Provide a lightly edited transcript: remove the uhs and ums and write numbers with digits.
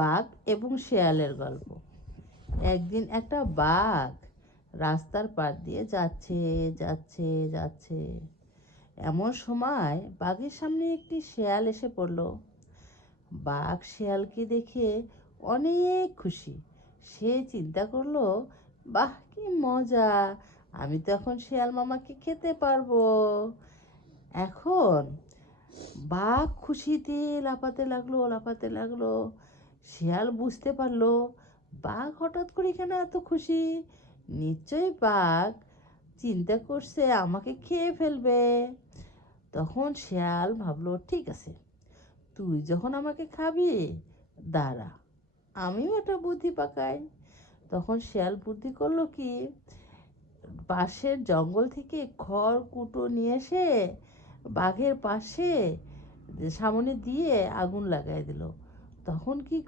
বাঘ এবং শেয়ালের গল্প। একদিন একটা বাঘ রাস্তার পাশ দিয়ে যাচ্ছে যাচ্ছে যাচ্ছে। এমন সময় বাঘের সামনে একটি শেয়াল এসে পড়ল। বাঘ শেয়ালকে দেখে অনেক খুশি। সে চিন্তা করলো, বাহ কি মজা, আমি তো এখন শেয়াল মামাকে খেতে পারবো। এখন বাঘ খুশিতে লাফাতে লাগলো। শিয়াল বুঝতে পারলো বাঘ হঠাৎ করে কেন এত খুশি। নিশ্চয়ই বাঘ চিন্তা করছে আমাকে খেয়ে ফেলবে। তখন শিয়াল ভাবলো, ঠিক আছে, তুই যখন আমাকে খাবি, দাঁড়া, আমিও একটা বুদ্ধি পাকাই। তখন শিয়াল বুদ্ধি করলো কি, পাশের জঙ্গল থেকে খড় কুটো নিয়ে এসে বাঘের পাশে সামনে দিয়ে আগুন লাগাই দিল। তখন কি